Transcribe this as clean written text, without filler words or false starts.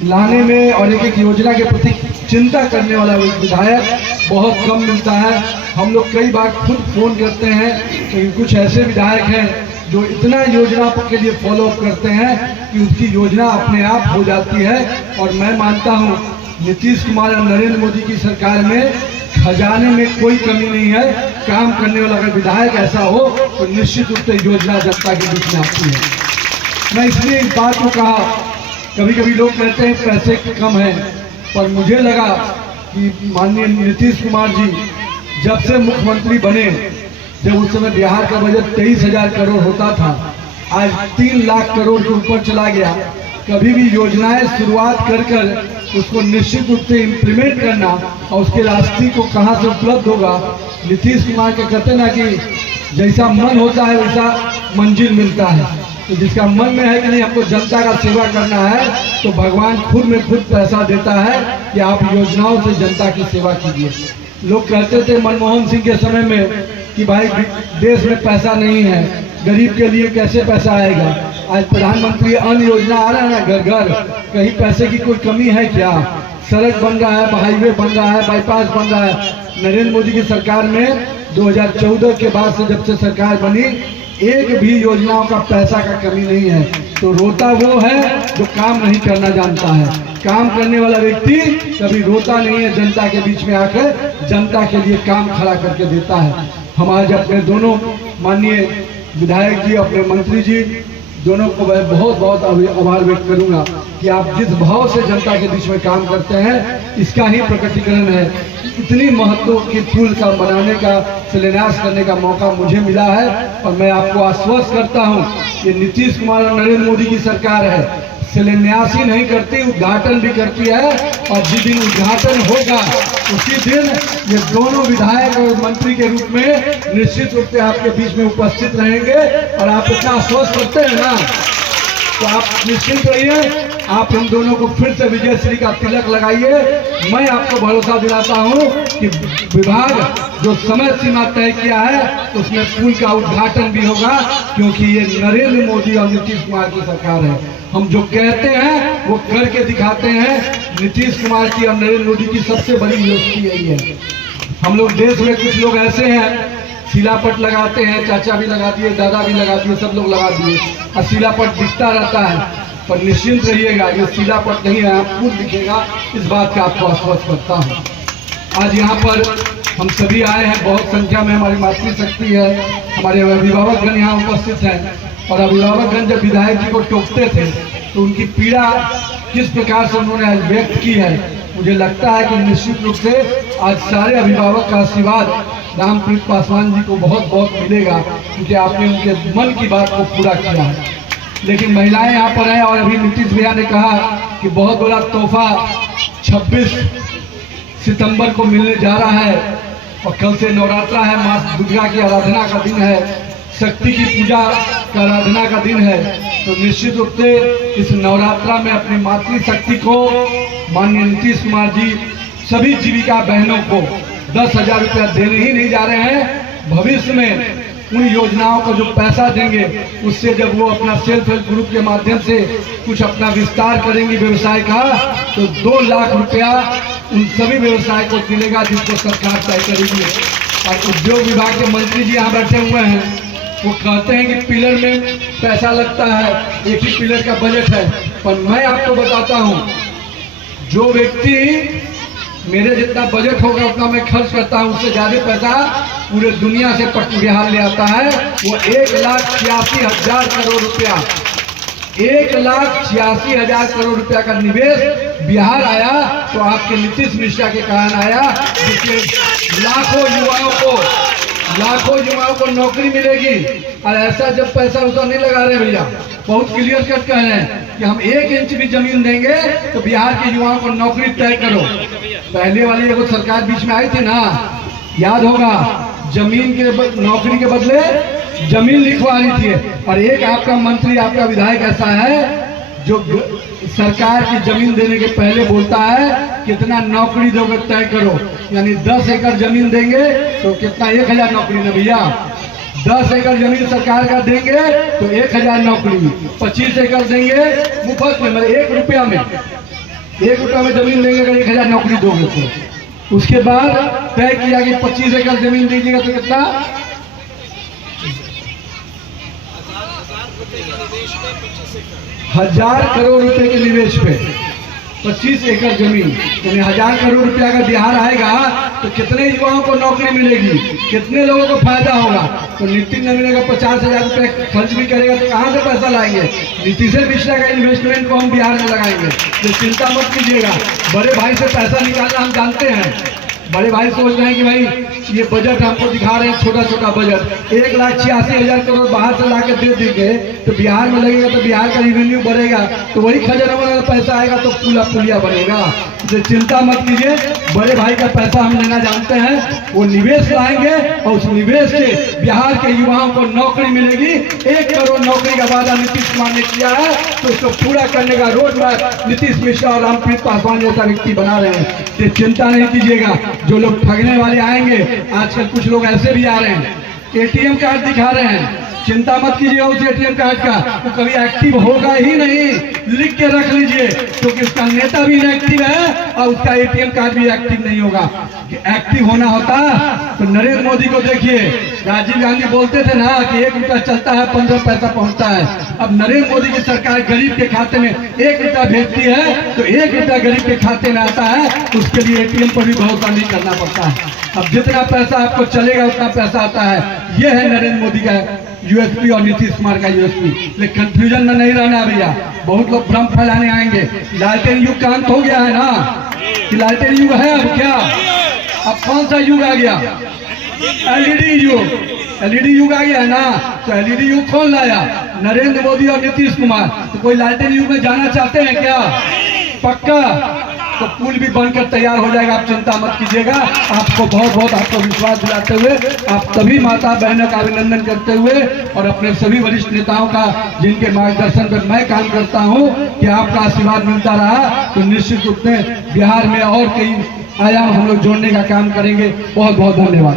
लाने में और एक एक योजना के प्रति चिंता करने वाला विधायक बहुत कम मिलता है। हम लोग कई बार खुद फोन करते हैं तो कुछ ऐसे विधायक हैं जो इतना योजना के लिए फॉलो अप करते हैं कि उसकी योजना अपने आप हो जाती है। और मैं मानता हूँ नीतीश कुमार और नरेंद्र मोदी की सरकार में खजाने में कोई कमी नहीं है। काम करने वाला अगर विधायक ऐसा हो तो निश्चित रूप से योजना जनता के बीच में आती है। मैं इसलिए इस बात को कहा, कभी कभी लोग कहते हैं पैसे कम है, पर मुझे लगा कि माननीय नीतीश कुमार जी जब से मुख्यमंत्री बने, जब उस समय बिहार का बजट 23,000 करोड़ होता था, आज 3 लाख करोड़ के ऊपर चला गया। कभी भी योजनाएं शुरुआत कर उसको निश्चित रूप से इम्प्लीमेंट करना और उसके रास्ते को कहाँ से उपलब्ध होगा, नीतीश कुमार के कहते ना कि जैसा मन होता है वैसा मंजिल मिलता है। तो जिसका मन में है कि नहीं हमको जनता का सेवा करना है, तो भगवान खुद में खुद पैसा देता है कि आप योजनाओं से जनता की सेवा कीजिए। लोग कहते थे मनमोहन सिंह के समय में कि भाई देश में पैसा नहीं है, गरीब के लिए कैसे पैसा आएगा। आज प्रधानमंत्री अन्न योजना आ रहा है ना, घर घर, कहीं पैसे की कोई कमी है क्या? सड़क बन रहा है, हाईवे बन रहा है, बाईपास बन रहा है। नरेंद्र मोदी की सरकार में 2014 के बाद से जब से सरकार बनी, एक भी योजनाओं का पैसा का कमी नहीं है। तो रोता वो है जो काम नहीं करना जानता है। काम करने वाला व्यक्ति कभी रोता नहीं है, जनता के बीच में आकर जनता के लिए काम खड़ा करके देता है। हम आज अपने दोनों माननीय विधायक जी, अपने मंत्री जी दोनों को मैं बहुत बहुत आभार व्यक्त करूंगा कि आप जिस भाव से जनता के बीच में काम करते हैं, इसका ही प्रकटीकरण है। इतनी महत्व की पुल का बनाने का, शिलान्यास करने का मौका मुझे मिला है। और मैं आपको आश्वस्त करता हूं कि नीतीश कुमार और नरेंद्र मोदी की सरकार है, शिलान्यास ही नहीं करती, उद्घाटन भी करती है। और जिस दिन उद्घाटन होगा उसी दिन ये दोनों विधायक और मंत्री के रूप में निश्चित रूप से आपके बीच में उपस्थित रहेंगे। और आप इतना आश्वस्त करते हैं ना, तो आप निश्चिंत रहिए, आप हम दोनों को फिर से विजयश्री का तिलक लगाइए। मैं आपको भरोसा दिलाता हूं कि विभाग जो समय सीमा तय किया है उसमें पुल का उद्घाटन भी होगा, क्योंकि ये नरेंद्र मोदी और नीतीश कुमार की सरकार है। हम जो कहते हैं वो करके दिखाते हैं। नीतीश कुमार की और नरेंद्र मोदी की सबसे बड़ी यूएसपी यही है। हम लोग देश में कुछ लोग ऐसे हैं शिलापट लगाते हैं, चाचा भी लगा दिए, दादा भी लगा दिए, सब लोग लगा दिए, और शिलापट दिखता रहता है। पर निश्चिंत रहिएगा, ये शिलापट नहीं है, खुद दिखेगा। इस बात का आपको आश्वस्त करता हूँ। आज यहाँ पर हम सभी आए हैं, बहुत संख्या में हमारी मातृशक्ति है, हमारे अभिभावकगण यहाँ उपस्थित हैं। और अभिभावकगण जब विधायक जी को टोकते थे तो उनकी पीड़ा किस प्रकार से उन्होंने आज व्यक्त की है, मुझे लगता है कि निश्चित रूप से आज सारे अभिभावक का आशीर्वाद रामप्रीत पासवान जी को बहुत बहुत मिलेगा, क्योंकि आपने उनके मन की बात को पूरा किया है। लेकिन महिलाएं यहाँ पर हैं, और अभी नीतीश भैया ने कहा कि बहुत बड़ा तोहफा 26 सितंबर को मिलने जा रहा है। और कल से नवरात्रा है, माँ दुर्गा की आराधना का दिन है, शक्ति की पूजा का आराधना का दिन है। तो निश्चित रूप से इस नवरात्रा में अपनी मातृशक्ति को माननीय नीतीश कुमार जी सभी जीविका बहनों को 10,000 रुपया देने ही नहीं जा रहे हैं। भविष्य में उन योजनाओं को जो पैसा देंगे, उससे जब वो अपना सेल्फ हेल्प ग्रुप के माध्यम से कुछ अपना विस्तार करेंगे व्यवसाय का, तो 2 लाख रुपया उन सभी व्यवसाय को मिलेगा जिसको सरकार तय करेगी। और उद्योग विभाग के मंत्री जी यहाँ बैठे हुए हैं, वो कहते हैं कि पिलर में पैसा लगता है, एक ही पिलर का बजट है। पर मैं आपको बताता हूँ, जो व्यक्ति मेरे जितना बजट होगा उतना मैं खर्च करता हूँ, उससे ज्यादा पैसा पूरे दुनिया से बिहार ले आता है। वो 1,86,000 करोड़ रुपया, 1,86,000 करोड़ रुपया का निवेश बिहार आया, तो आपके नीतीश मिश्रा के कारण आया, जिसमें लाखों युवाओं को नौकरी मिलेगी। और ऐसा जब पैसा उसा नहीं लगा रहे भैया, बहुत क्लियर कट कह रहे हैं कि हम 1 इंच भी जमीन देंगे तो बिहार के युवाओं को नौकरी तय करो। पहले वाली एगो सरकार बीच में आई थी ना, याद होगा, जमीन के नौकरी के बदले जमीन लिखवा रही थी। और एक आपका मंत्री, आपका विधायक ऐसा है जो सरकार की जमीन देने के पहले बोलता है कितना नौकरी दोगे तय करो। यानी 10 एकड़ जमीन देंगे तो कितना, 1,000 नौकरी ना भैया। 10 एकड़ जमीन सरकार का देंगे तो 1,000 नौकरी, 25 एकड़ देंगे मुफ्त में, मतलब 1 रुपया में। ₹1 में जमीन लेंगे अगर 1000 नौकरी दोगे तो उसके बाद तय किया कि 25 एकड़ जमीन दीजिएगा तो कितना 1000 करोड़ रुपए के निवेश पे 25 एकड़ जमीन, यानी 1000 करोड़ रुपया अगर बिहार आएगा तो कितने युवाओं को नौकरी मिलेगी, कितने लोगों को फायदा होगा। तो नीतीश ने मिलेगा 50,000 रुपये खर्च भी करेगा तो कहाँ से पैसा लाएंगे। नीतीश मिश्रा का इन्वेस्टमेंट को हम बिहार में लगाएंगे। तो चिंता मत कीजिएगा, बड़े भाई से पैसा निकालना हम जानते हैं। बड़े भाई सोच रहे हैं कि भाई ये बजट हमको दिखा रहे हैं छोटा छोटा बजट, 1,86,000 करोड़ बाहर से ला के दे देंगे तो बिहार में लगेगा तो बिहार का रेवेन्यू बढ़ेगा, तो वही खजाना वाला पैसा आएगा तो पुलिया बनेगा। तो चिंता मत कीजिए, बड़े भाई का पैसा हम लेना जानते हैं, वो निवेश लाएंगे और उस निवेश से बिहार के युवाओं को नौकरी मिलेगी। 1 करोड़ नौकरी का वादा नीतीश कुमार ने किया है तो उसको पूरा करने का रोड मैप नीतीश मिश्रा और रामप्रीत पासवान जैसा व्यक्ति बना रहे हैं। तो चिंता नहीं कीजिएगा, जो लोग ठगने वाले आएंगे, आजकल कुछ लोग ऐसे भी आ रहे हैं, एटीएम कार्ड दिखा रहे हैं, चिंता मत कीजिए उस एटीएम कार्ड का, वो कभी एक्टिव होगा ही नहीं, लिख के रख लीजिए, क्योंकि उसका नेता भी इनएक्टिव है और उसका एटीएम कार्ड भी एक्टिव नहीं होगा। कि एक्टिव होना होता तो नरेंद्र मोदी को देखिए, राजीव गांधी बोलते थे ना कि 1 रुपया चलता है 15 पैसा पहुंचता है। अब नरेंद्र मोदी की सरकार गरीब के खाते में 1 रुपया भेजती है तो 1 रुपया गरीब के खाते में आता है, उसके लिए एटीएम पर भी भरोसा नहीं करना पड़ता है। अब जितना पैसा आपको चलेगा उतना पैसा आता है। यह है नरेंद्र मोदी का यूएसपी और नीतीश कुमार का यूएसपी। लेकिन कंफ्यूजन में नहीं रहना भैया, बहुत लोग भ्रम फैलाने आएंगे। लालटेन युग का अंत हो गया है ना, कि लालटेन युग है अब क्या, अब कौन सा युग आ गया, एलईडी युग। एलईडी युग आ गया है ना, तो एलईडी युग कौन लाया, नरेंद्र मोदी और नीतीश कुमार। तो कोई लालटेन युग में जाना चाहते हैं क्या, पक्का, तो पुल भी बनकर तैयार हो जाएगा, आप चिंता मत कीजिएगा। आपको बहुत बहुत आपको विश्वास दिलाते हुए, आप सभी माता बहनों का अभिनंदन करते हुए और अपने सभी वरिष्ठ नेताओं का जिनके मार्गदर्शन पर मैं काम करता हूं, कि आपका आशीर्वाद मिलता रहा तो निश्चित रूप में बिहार में और कई आयाम हम लोग जोड़ने का काम करेंगे। बहुत बहुत धन्यवाद।